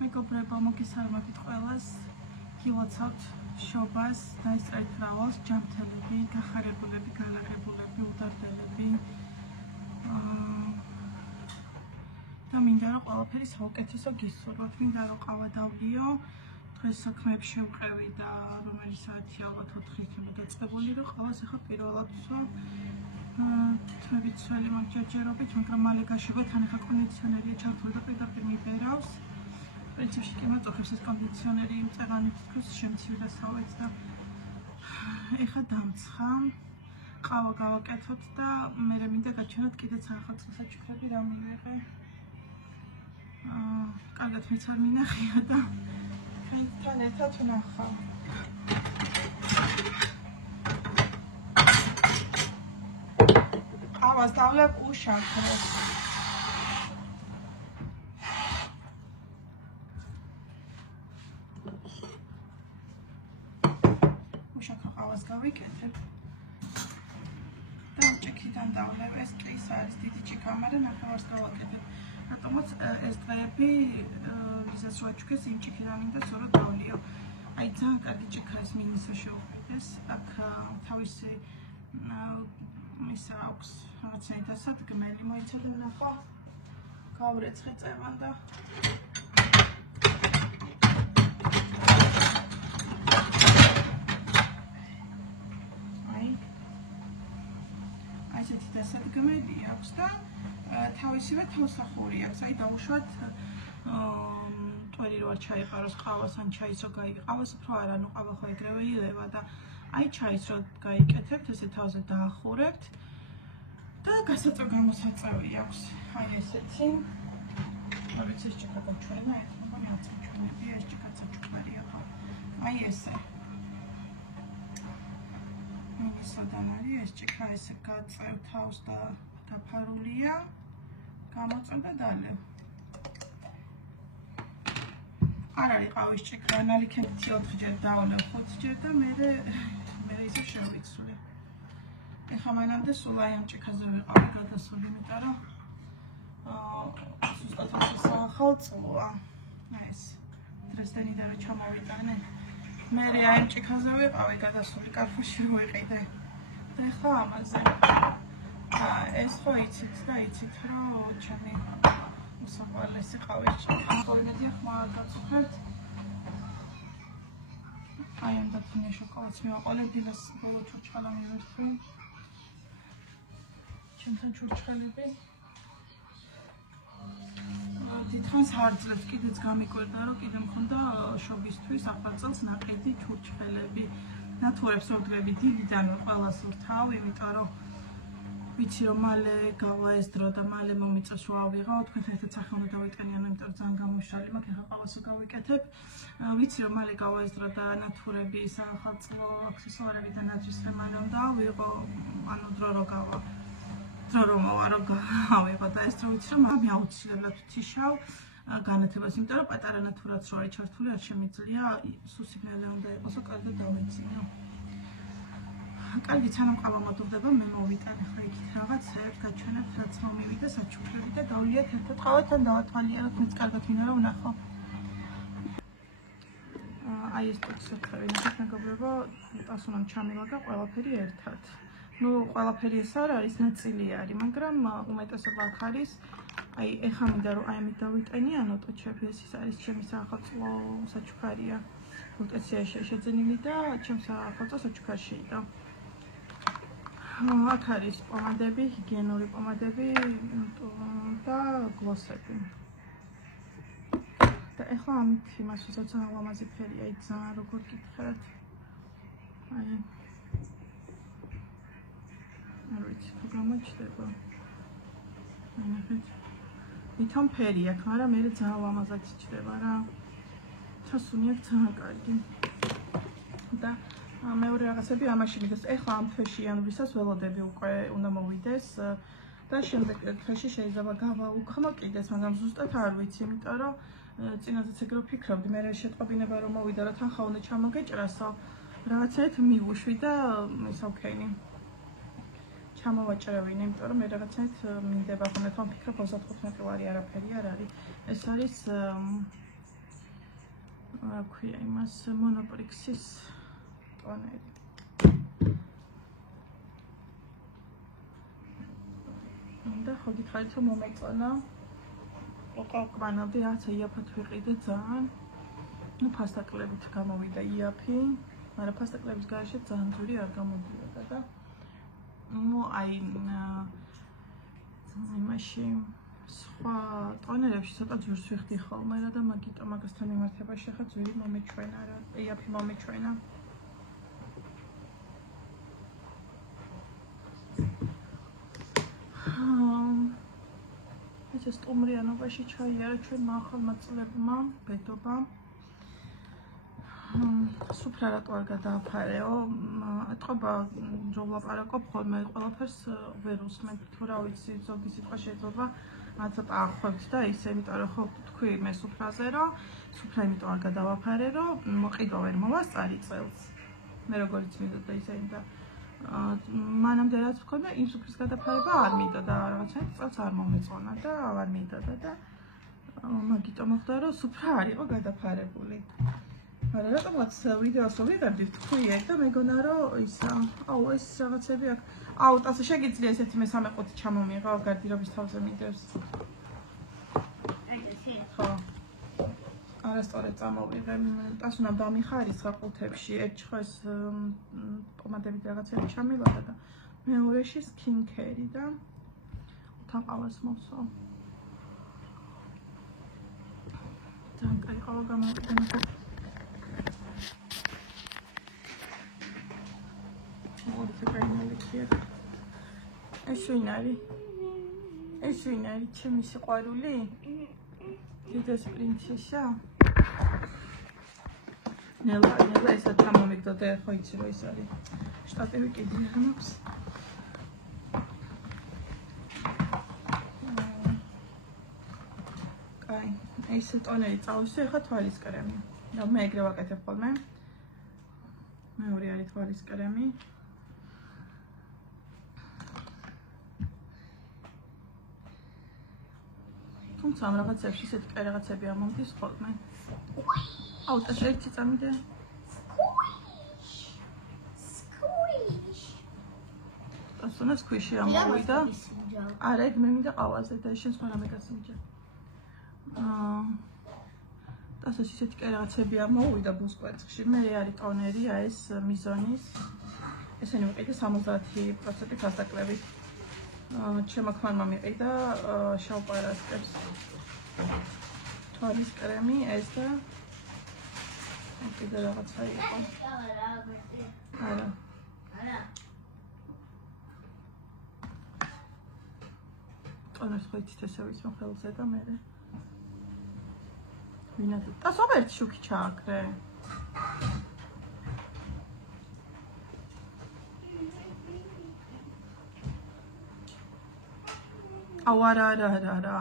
მეგობრებო, მოგესალმებით ყველას. გილოცავთ შობას, დაესწრეთ რავალს, ჯანმრთელები, გახარებულები, გალაღებულები, უდარდელები. და მინდა რომ ყველაფერი საუკეთესო გისურვოთ, მინდა რომ ყავა დავდიო. დღეს საქმეებში ვყევი და რომელი საათია, ალბათ 4 იქნება დაწყებული, რომ ყავას ახლა პირველად ვსვამ. თვებით ცველი მაგჯერჯერობით, მაგრამ მალე გაშიბა, თან ახლა კონდიციონერია ჩართული და პირდაპირ მიბერავს. პრინციპში კი მაწუხებს ეს კონდიციონერი იმ წეღანით თქოს შემცირდასავეც და ეხლა დამცხა. ყავა გავაკეთოთ და მერე მინდა გაჩვენოთ კიდეც ახალ საჩუქრები რა მივიღე. კარგად მეც არ მინახია და თან ერთად ვნახავ. ყავას დავლებ უშაქროს. უშაქრო ყავას გავიკეთებ. და ჭიქიდან დავლებ, ეს კი ის არის დიდი ჭიქა, მაგრამ ნახევარს გავაკეთებ. რატომაც ეს დღეები ვისაც ვაჩუქეს იმ ჭიქიდან მინდა სწორად დავლიო. აი ძალიან კარგი ჭიქა ეს მინისაში უყიდეს. აქ თავისი ისა აქვს რაღაცნაირად დასადგმელი, მოიცადე ნახავ. გავრეცხე წევან და ესეთი დასადგმელი აქვს და თავისივე თავსახური აქვს. აი დავუშვათ ტვერი რო არ ჩაიყაროს ყავას ან ჩაის რო გაიგე. ყავას უფრო არა, ნუ ყავა ხო ეგრევე ილევა და აი ჩაის რო გაიკეთებთ, ესე თავზე დაახურებთ და გასაწევ გამოსაწევი აქვს. აი ესეთი. რომელიც ეს ჭიქა გაჩვენა, ეს მომი აწუქებია, ეს ჭიქაც აჩუქებია ხო. აი ესე. მისოდან არის ეს ჭიქა ესე გაწევ თავს და დაფარულია. გამოწევ და დალევ. არ არის ყავის ჭიქა, ნალიქებით 4ჯერ დავლევ, 5ჯერ და მერე ისე შევიცვლი. ეხლა მანამდე სულ აი ამ ჭიქაზე ვიყავი გადასული, იმიტომ რომ ზუსტად ახალ წლოა. აი ეს დრეზდენიდან რა ჩამოვიტანე. მერე აი ამ ჭიქაზე ვიყავი გადასული, კარფუში ვიყიდე. და ეხლა ამაზე. ეს ხო იცით და იცით რომ ჩემი უსაყვარლესი ყავის ჭიქა. ხოლმე ახლა გაწუხებთ. აი ამ დათმე შოკოლადს მივაყოლებ, დილას ბოლო ჩურჩხალა მივერხი. ჩემთან ჩურჩხალები. დიდხანს არ ძლევს, კიდეც გამიკვირდა რომ კიდე მქონდა შობისთვის ახალწელს ნაყიდი ჩურჩხელები. ნათურებს რო დღები დილიდან ყველას ვრთავ, იმიტომ რომ ვიცი რომ მალე გავა ეს დრო და მალე მომიწევს რომ ავიღო, თქვენთან ერთად სახე უნდა დავიტანიანო, იმიტომ რომ ძალიან გამოშალი მაქვს, ეხლა ყავას გავიკეთებ. ვიცი რომ მალე გავა ეს დრო და ნათურები, სახალწლო აქსესუარები და ნაძვისხე მალე უნდა ავიღო, ანუ დრო რო გავა. დრო რომ მოვა რომ გავიღო და ეს დრო ვიცი რომ მე აუცილებლად ვთიშავ განათებას, იმიტომ რომ პატარა ნათურაც რო არის ჩართული, არ შემიძლია სუსიმელე უნდა იყოსო, კარგად დავეცინო. კარგი სანამ ყავა მოდუხდება, მე მოვიტან ახლა იქით რაღაცებს, გაჩვენებთ რაც მომივიდა საჩუქრები და დავლიათ ერთად ყავასთან დავათვალიეროთ, მეც კარგად მინდა რომ ვნახო. აი ეს ტოქსები, ნახეთ მეგობრებო, პასუნამ ჩამილაგა ყველაფერი ერთად. ნუ ყველაფერი ეს არ არის, ნაწილი არის, მაგრამ უმეტესობა აქ არის. აი ეხლა მინდა რომ აი ამით დავიტანიანო ტოჩები, ეს არის ჩემი საახალწლო საჩუქარია. როტაციაში შეძენილი და ჩემს საახალწლო საჩუქარში და აქ არის პომადები, ჰიგიენური პომადები და გლოსები. და ეხლა ამით იმას ვისაც ძალიან ლამაზი ფერია, აი ძალიან როგორ გითხრათ. აი არ ვიცი, თუ გამოჩნდება. აი ნახეთ. ვითომ ფერი აქვს, მაგრამ მე ძალიან ლამაზად იჭდება რა. თასუნი აქვს ძალიან კარგი. და მეორე რაღაცები ამაში მიდის. ეხლა ამ თვეში იანვრისას ველოდები უკვე უნდა მოვიდეს და შემდეგ თვეში შეიძლება გავაუქმო კიდეც, მაგრამ ზუსტად არ ვიცი, იმიტომ რომ წინაზეც ეგრე ვფიქრობდი, მე შეტყობინება რომ მოვიდა, რა თან ხაუნე ჩამოგეჭრასო, რაღაცაით მივუშვი და ეს ოკეი. ჩამოვაჭრევინე, იმიტომ რომ მე რაღაცაით მინდება, ხომ თან ვფიქრობ 35 ლარი არაფერი არ არის. ეს არის რა ქვია იმას მონოპრიქსის ტონერი. და ხო გითხარით რომ მომეწონა. ოყოკვანავდი რაც იაფად ვიყიდე ძალიან. ნუ ფასტაკლებით გამოვიდა იაფი, მაგრამ ფასტაკლების გარეშე ძალიან ძვირი არ გამოდიოდა და ნუ აი იმაში სხვა ტონერებში ცოტა ძვირს ვიხდი ხოლმე რა და მაგასთან მიმართებაში ხა ძვირი მომეჩვენა რა, იაფი მომეჩვენა. ეს სტუმრიანობაში ჩაიარა ჩვენმა ახალმა წლებმა, ბედობამ. სუფრა რატო არ გადააფარეო? ეთყობა რომ ვლაპარაკობ ხოლმე ყველაფერს ვერ უსმენ თუ რა ვიცი ზოგი სიტყვა შეიძლება ცოტა ახვევთ და ისე, იმიტომ რომ ხო თქვი მე სუფრაზე რომ სუფრა იმიტომ არ გადავაფარე რომ მოყიდვა ვერ მოვასწარი წელს. მე როგორიც მიდოდა ისე და მანამდე რაც ვქონდა იმ სუფრის გადაფარება არ მიდოდა რაღაცა წელს არ მომეწონა და არ მიდოდა და მაგიტომ მოხდა რომ სუფრა არ იყო გადაფარებული. მაგრამ რატომაც ვიდეოს ვიღებდი თქვი და მეგონა რომ ის აუ ეს რაღაცები აქ აუ ტასო შეგიძლია ესეთი მესამე ყუთი ჩამომიღო გარდირობის თავზე მიდევს. ხო არასწორად წამოვიღე ტასო უნდა დამიხარისხა ყუთებში ერთ ხეს პომადები რაღაცები ჩამილოდა და მეორეში სკინქერი და უთაყავას მოსვა. ძალიან კაი ყავა გამოვიდა. ეს ვინ არის? ეს ვინ არის? ჩემი სიყვარული? დიდას პრინცესა? ნელა ესა ჩამომიგდოდა ხო იცი რომ ის არის. შტატები კიდე არ მაქვს. კაი, ეს ტონერი წავისვი ახლა თვალის კრემი. და მე ეგრე ვაკეთებ ხოლმე. მეორე არის თვალის კრემი. თუმცა ამ რაღაცებში ისეთი კაი რაღაცები ამომდის ხოლმე. აუ და ერთი წამიდე. ასონა სკვიში ამოვიდა. არა, ეგ მე მინდა ყავაზე და შენ სხვა რამე გასიმჯა. ასე ისეთი კაი რაღაცები ამოვიდა ბუსკვერცხში. მე არის ტონერი, ეს მიზონის. ესენი მიყიდა 70% ფასტაკლებით. ჩემო ქმარმა მიყიდა შავ პარასკევს. თვალის კრემი ეს და კიდე რაღაცა იყო. არა. ტონერს ხო იცით ესე ვიცი ხელზე და მე. ვინათ და სობერტ შუქი ჩააქრე. აუ არა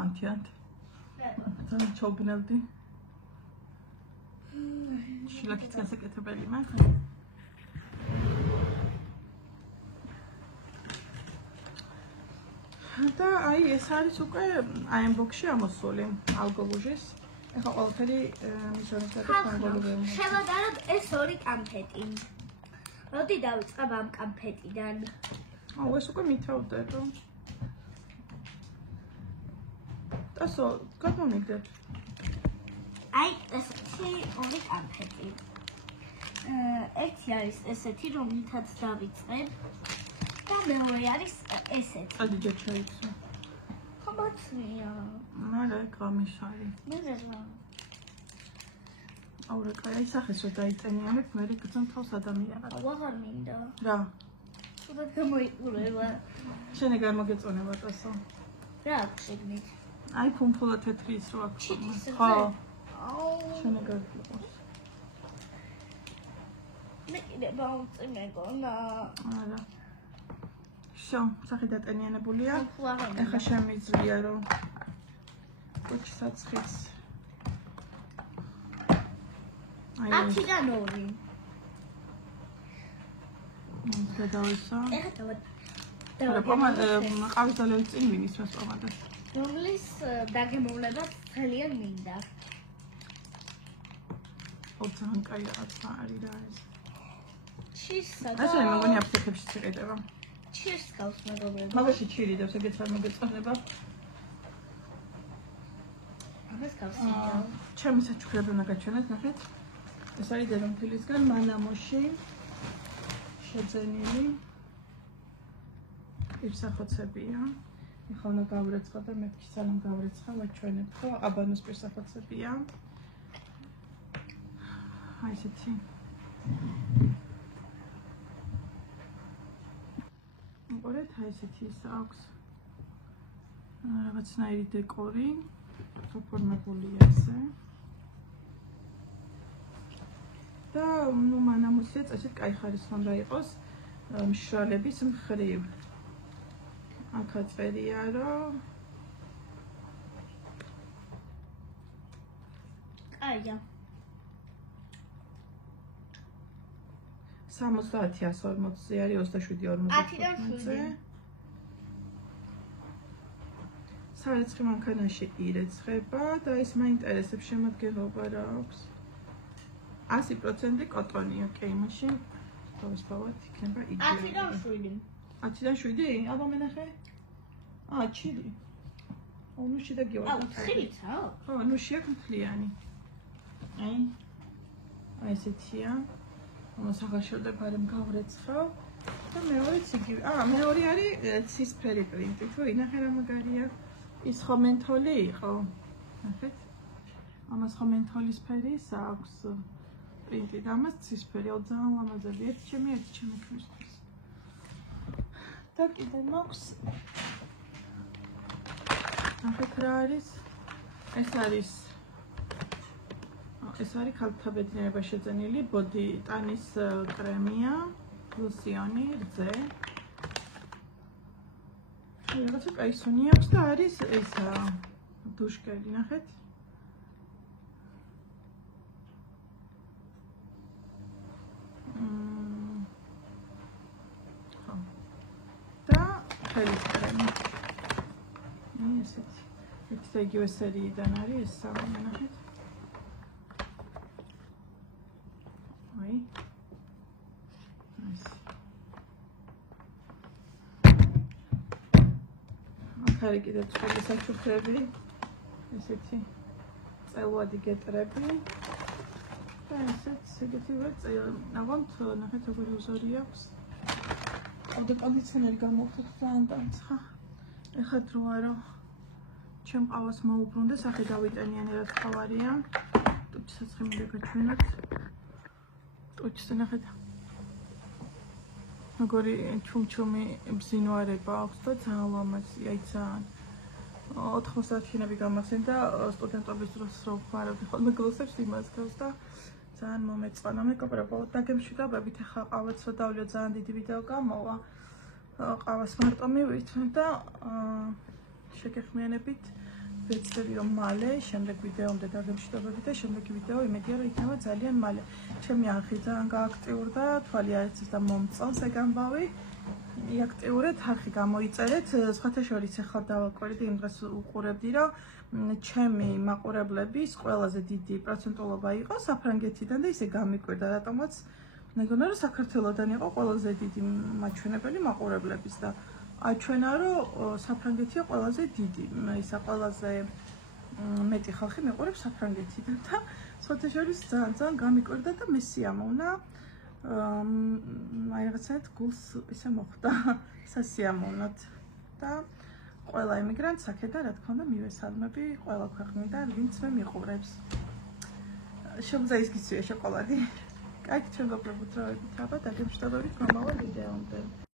ანთიანთ. ძალიან ჩაუბნევდი. შილაკიც გასაკეთებელი მაქვს. და აი ეს არის უკვე აი ამ ბოქსში ამოსული ალგოლუჟის. ეხლა ყველაფერი მისონის და კონგოლური. შევადაროთ ეს ორი კამფეტი. მოდი დავიწყებ ამ კამფეტიდან. აუ ეს უკვე მითავდეო. ასო, გამომიგდეთ. აი, ესეთი ორი კამფეტი. ერთი არის ესეთი, რომელთაც დავიწყებ. და მეორე არის ესეთი. ადიჯერ ჩაიცო. ხომაცია. მარა გამიშარი. მერელა. აუ რა კაი სახეს რომ დაიწენიამებ, მე გძან თავს ადამიანად. აღარ მინდა. რა? უბა გამოიყურება. შენ ეგ არ მოგეწონება ტასო. რა აქვს შეგნით? აი ფუმფულა თეთრი ის რო აქვს. ხო. შენ ეგ არ გიყავს. მე კიდე ბაუნცი მეგონა. არა. შო, სახე დატენიანებულია. ეხა შემიძლია რომ კუჩი საცხის. აი აქედან ორი. გადავისა. ეხა და პომადა ყავის ძალევით წინ მინის მას პომადას. რომლის დაგემოვლება ძალიან მინდა. ძალიან კაი რაღაცა არის რა ეს. ჩირსა ასე მეგონი აფეთქებში იყიდება. ჩირს გავს მეგობრებო. მაგაში ჩირიდებს, ეგეც არ მოგეწონება. ამას გავსიჯავ. ჩემი საჩუქრები უნდა გაჩვენოთ, ნახეთ. ეს არის დედამთილისგან მანამოში შეძენილი პირსახოცებია. ეხლა უნდა გავრეცხო და მეთქი სანამ გავრეცხა, ვაჩვენებ, ხო, აბანოს პირსახოცებია. აი ესეთი. მოგეთ, აი ესეთი ის აქვს. რაღაცნაირი დეკორი, გაფორმებულია ესე. და ნუ მანამოსია წესით კაი ხარისხი უნდა იყოს მშრალების მხრივ. აქა წერია რომ კაია. 70-140-ზე არის 27-40-ზე. სარეცხი მანქანაში ირეცხება და ეს მაინტერესებს შემადგენლობა რა აქვს. 100% კოტონი, ოკეი, მაშინ დავსვავოთ, იქნება იდეალური. 10-დან 7. 10-დან 7? აბა მენახე. ჩილი. ნუ შედაგივა. 9-ცა? ხო, ნუ შეაქმთლიანი. აი ესეთია. მოსაღაშოდებ არემ გავრეცხავ და მეორეც იგივე. მეორე არის ცისფერი პრინტი. თუ ინახე რა მაგარია. ის ხო მენთოლი იყო. ნახეთ. ამას ხო მენთოლის ფერი აქვს. პრინტი და ამას ცისფერი ძალიან ლამაზები. ერთი ჩემი ქრისთვის. და კიდე მაქვს ნახეთ რა არის. ეს არის ქალთა ბედნიერება შეძენილი ბოდი ტანის კრემია, ლოსიონი, რძე. რაღაცა კაი სუნი აქვს და არის ისა დუშკელი, ნახეთ. და ხელის კრემი. ესეთი. ეს იგივე სერიიდან არის ეს სამი, ნახეთ. ხარი კიდე წვილი საჩუქრები, ესეთი წელვადი გეტრები და ესეთივე აღონთ ნახეთ როგორი უზორი აქვს. და კონდიციონერი გამოვხდით ძალიან დამცხა. ეხლა დროა რომ ჩემ ყავას მოუბრუნდა, სახე დავიტენიანი რაც ხავარია. ტუჩსაც ხემი გაგაჩვენოთ. ტუჩს ნახეთ. როგორი ჩუმჩუმი ბზინვარება აქვს და ძალიან ლამაზია, აი ძალიან 90-იანები გამახსენ და სტუდენტობის დროს რო ვხმარობდი ხოლმე გლოსებს იმას გავს და ძალიან მომეწონა. მეგობრებო, დაგემშვიდობებით, ახლა ყავაც რო დავლიო, ძალიან დიდი ვიდეო გამოვა. ყავას მარტო მივიწვი და შეგეხმიანებით ვეცდები რომ მალე შემდეგ ვიდეომდე დაგემშვიდობებით და შემდეგი ვიდეო იმედია რომ იქნება ძალიან მალე. ჩემი არხი ძალიან გააქტიურდა, თვალი არ იცის და მომწონს ეგ ამბავი. იაქტიურეთ, არხი გამოიწერეთ, სხვათა შორის ახლა დავაკვირდი, იმ დღეს უყურებდი რომ ჩემი მაყურებლების ყველაზე დიდი პროცენტულობა იყო საფრანგეთიდან და ისე გამიკვირდა, რატომაც მეგონა რომ საქართველოსდან იყო ყველაზე დიდი მაჩვენებელი მაყურებლების და აჩვენა რომ საფრანგეთია ყველაზე დიდი, ისა ყველაზე მეტი ხალხი მეყურებს საფრანგეთიდან და სხვათა შორის ძალიან გამიკვირდა და მე სიამოვნა. აი რაღაცა გულს ისე მოხვდა სასიამოვნოდ და ყველა იმიგრანტს აქედან რა თქმა უნდა მივესალმები ყველა ქვეყნიდან ვინც მე მიყურებს. შემიძლია ის გიცივე შოკოლადი. კაი, ჩვენ გაგბრუნდებით, აბა დაგემშვიდობებით მომავალ ვიდეომდე.